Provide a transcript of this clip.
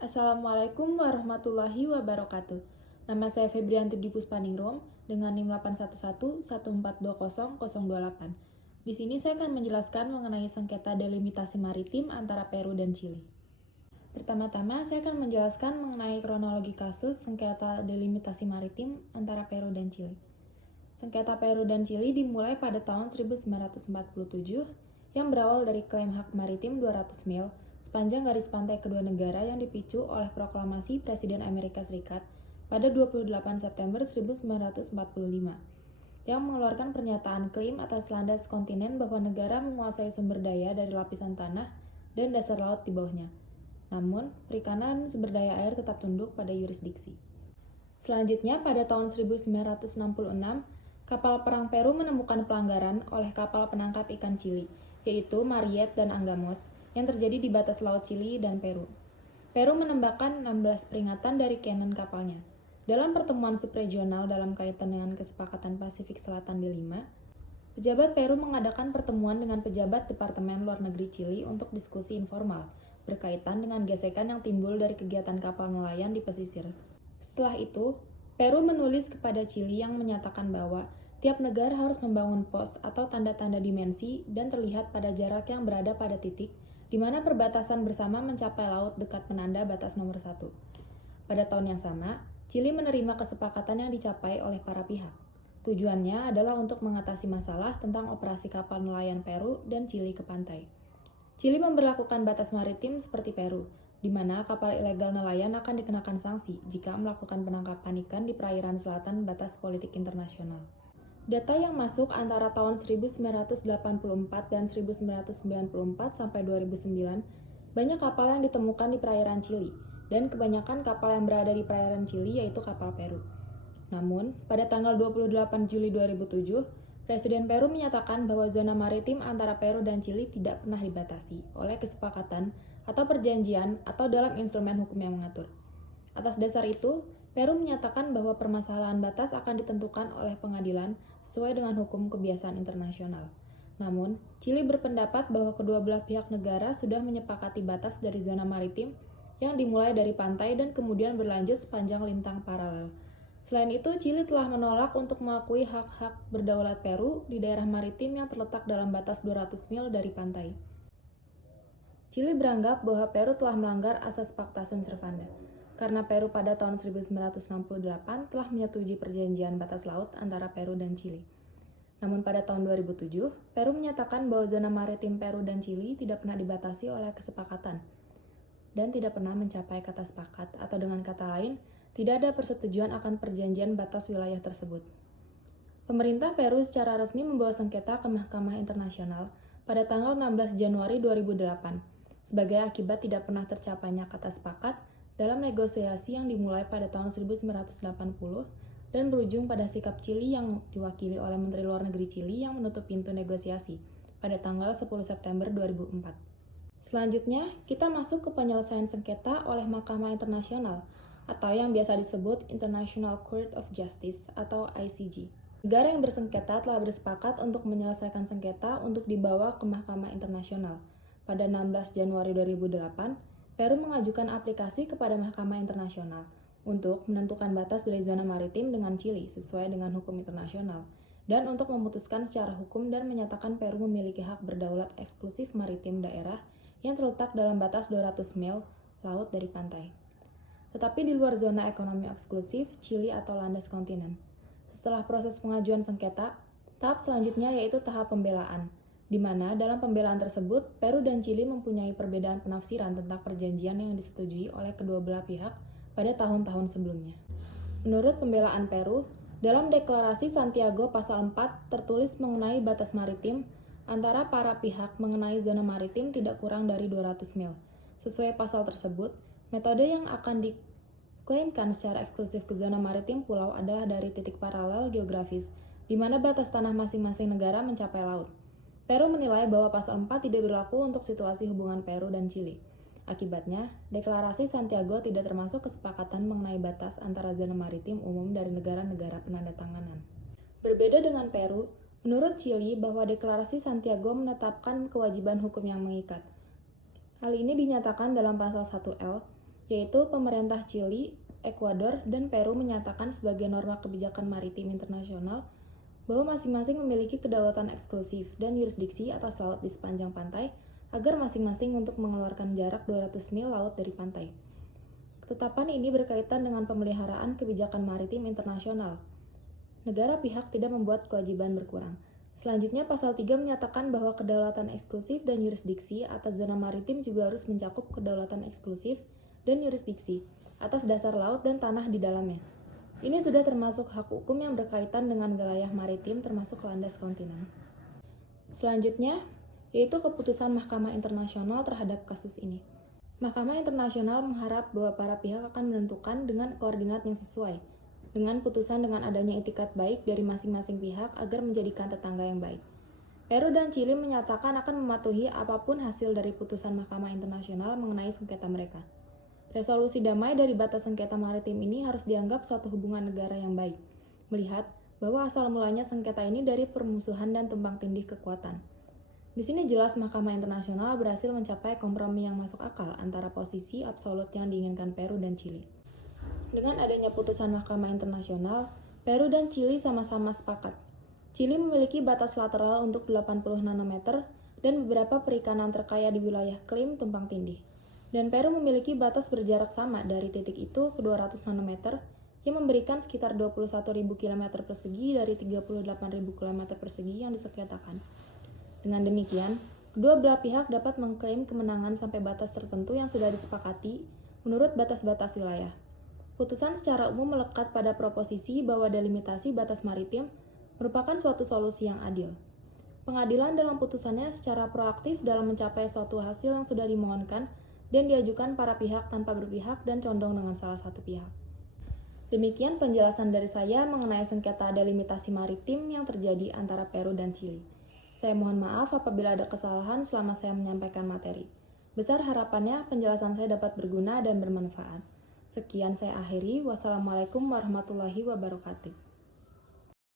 Assalamualaikum warahmatullahi wabarakatuh. Nama saya Febrianti Puspaningrum dengan NIM 81114200028. Di sini saya akan menjelaskan mengenai sengketa delimitasi maritim antara Peru dan Chili. Pertama-tama, saya akan menjelaskan mengenai kronologi kasus sengketa delimitasi maritim antara Peru dan Chili. Sengketa Peru dan Chili dimulai pada tahun 1947 yang berawal dari klaim hak maritim 200 mil sepanjang garis pantai kedua negara yang dipicu oleh proklamasi Presiden Amerika Serikat pada 28 September 1945 yang mengeluarkan pernyataan klaim atas landas kontinen bahwa negara menguasai sumber daya dari lapisan tanah dan dasar laut di bawahnya. Namun, perikanan sumber daya air tetap tunduk pada yurisdiksi. Selanjutnya, pada tahun 1966, kapal perang Peru menemukan pelanggaran oleh kapal penangkap ikan Chili, yaitu Mariette dan Angamos, yang terjadi di batas laut Chili dan Peru. Peru menembakkan 16 peringatan dari cannon kapalnya. Dalam pertemuan subregional dalam kaitan dengan kesepakatan Pasifik Selatan di Lima, pejabat Peru mengadakan pertemuan dengan pejabat Departemen Luar Negeri Chili untuk diskusi informal berkaitan dengan gesekan yang timbul dari kegiatan kapal nelayan di pesisir. Setelah itu, Peru menulis kepada Chili yang menyatakan bahwa tiap negara harus membangun pos atau tanda-tanda dimensi dan terlihat pada jarak yang berada pada titik di mana perbatasan bersama mencapai laut dekat penanda batas nomor 1. Pada tahun yang sama, Chili menerima kesepakatan yang dicapai oleh para pihak. Tujuannya adalah untuk mengatasi masalah tentang operasi kapal nelayan Peru dan Chili ke pantai. Chili memberlakukan batas maritim seperti Peru, di mana kapal ilegal nelayan akan dikenakan sanksi jika melakukan penangkapan ikan di perairan selatan batas politik internasional. Data yang masuk antara tahun 1984 dan 1994 sampai 2009, banyak kapal yang ditemukan di perairan Chili, dan kebanyakan kapal yang berada di perairan Chili yaitu kapal Peru. Namun, pada tanggal 28 Juli 2007, Presiden Peru menyatakan bahwa zona maritim antara Peru dan Chili tidak pernah dibatasi oleh kesepakatan atau perjanjian atau dalam instrumen hukum yang mengatur. Atas dasar itu, Peru menyatakan bahwa permasalahan batas akan ditentukan oleh pengadilan sesuai dengan hukum kebiasaan internasional. Namun, Chili berpendapat bahwa kedua belah pihak negara sudah menyepakati batas dari zona maritim yang dimulai dari pantai dan kemudian berlanjut sepanjang lintang paralel. Selain itu, Chili telah menolak untuk mengakui hak-hak berdaulat Peru di daerah maritim yang terletak dalam batas 200 mil dari pantai. Chili beranggap bahwa Peru telah melanggar asas Pacta Sunt Servanda, karena Peru pada tahun 1968 telah menyetujui perjanjian batas laut antara Peru dan Chili. Namun pada tahun 2007, Peru menyatakan bahwa zona maritim Peru dan Chili tidak pernah dibatasi oleh kesepakatan dan tidak pernah mencapai kata sepakat, atau dengan kata lain, tidak ada persetujuan akan perjanjian batas wilayah tersebut. Pemerintah Peru secara resmi membawa sengketa ke Mahkamah Internasional pada tanggal 16 Januari 2008 sebagai akibat tidak pernah tercapainya kata sepakat dalam negosiasi yang dimulai pada tahun 1980 dan berujung pada sikap Chili yang diwakili oleh Menteri Luar Negeri Chili yang menutup pintu negosiasi pada tanggal 10 September 2004. Selanjutnya, kita masuk ke penyelesaian sengketa oleh Mahkamah Internasional atau yang biasa disebut International Court of Justice atau ICJ. Negara yang bersengketa telah bersepakat untuk menyelesaikan sengketa untuk dibawa ke Mahkamah Internasional. Pada 16 Januari 2008, Peru mengajukan aplikasi kepada Mahkamah Internasional untuk menentukan batas dari zona maritim dengan Chili sesuai dengan hukum internasional dan untuk memutuskan secara hukum dan menyatakan Peru memiliki hak berdaulat eksklusif maritim daerah yang terletak dalam batas 200 mil laut dari pantai. Tetapi di luar zona ekonomi eksklusif Chili atau landas kontinen. Setelah proses pengajuan sengketa, tahap selanjutnya yaitu tahap pembelaan, di mana dalam pembelaan tersebut, Peru dan Chili mempunyai perbedaan penafsiran tentang perjanjian yang disetujui oleh kedua belah pihak pada tahun-tahun sebelumnya. Menurut pembelaan Peru, dalam deklarasi Santiago pasal 4 tertulis mengenai batas maritim antara para pihak mengenai zona maritim tidak kurang dari 200 mil. Sesuai pasal tersebut, metode yang akan diklaimkan secara eksklusif ke zona maritim pulau adalah dari titik paralel geografis, di mana batas tanah masing-masing negara mencapai laut. Peru menilai bahwa pasal 4 tidak berlaku untuk situasi hubungan Peru dan Chili. Akibatnya, deklarasi Santiago tidak termasuk kesepakatan mengenai batas antara zona maritim umum dari negara-negara penandatanganan. Berbeda dengan Peru, menurut Chili bahwa deklarasi Santiago menetapkan kewajiban hukum yang mengikat. Hal ini dinyatakan dalam pasal 1L yaitu pemerintah Chili, Ekuador, dan Peru menyatakan sebagai norma kebijakan maritim internasional bahwa masing-masing memiliki kedaulatan eksklusif dan yurisdiksi atas laut di sepanjang pantai agar masing-masing untuk mengeluarkan jarak 200 mil laut dari pantai. Ketetapan ini berkaitan dengan pemeliharaan kebijakan maritim internasional. Negara pihak tidak membuat kewajiban berkurang. Selanjutnya, pasal 3 menyatakan bahwa kedaulatan eksklusif dan yurisdiksi atas zona maritim juga harus mencakup kedaulatan eksklusif dan yurisdiksi atas dasar laut dan tanah di dalamnya. Ini sudah termasuk hak hukum yang berkaitan dengan wilayah maritim termasuk landas kontinen. Selanjutnya, yaitu keputusan Mahkamah Internasional terhadap kasus ini. Mahkamah Internasional mengharap bahwa para pihak akan menentukan dengan koordinat yang sesuai, dengan putusan dengan adanya itikat baik dari masing-masing pihak agar menjadikan tetangga yang baik. Peru dan Chili menyatakan akan mematuhi apapun hasil dari putusan Mahkamah Internasional mengenai sengketa mereka. Resolusi damai dari batas sengketa maritim ini harus dianggap suatu hubungan negara yang baik, melihat bahwa asal mulanya sengketa ini dari permusuhan dan tumpang tindih kekuatan. Di sini jelas Mahkamah Internasional berhasil mencapai kompromi yang masuk akal antara posisi absolut yang diinginkan Peru dan Chili. Dengan adanya putusan Mahkamah Internasional, Peru dan Chili sama-sama sepakat. Chili memiliki batas lateral untuk 80 nanometer dan beberapa perikanan terkaya di wilayah klaim tumpang tindih. Dan Peru memiliki batas berjarak sama dari titik itu ke 200 nanometer yang memberikan sekitar 21.000 km persegi dari 38.000 km persegi yang disengketakan. Dengan demikian, kedua belah pihak dapat mengklaim kemenangan sampai batas tertentu yang sudah disepakati menurut batas-batas wilayah. Putusan secara umum melekat pada proposisi bahwa delimitasi batas maritim merupakan suatu solusi yang adil. Pengadilan dalam putusannya secara proaktif dalam mencapai suatu hasil yang sudah dimohonkan dan diajukan para pihak tanpa berpihak dan condong dengan salah satu pihak. Demikian penjelasan dari saya mengenai sengketa delimitasi maritim yang terjadi antara Peru dan Chili. Saya mohon maaf apabila ada kesalahan selama saya menyampaikan materi. Besar harapannya penjelasan saya dapat berguna dan bermanfaat. Sekian saya akhiri. Wassalamualaikum warahmatullahi wabarakatuh.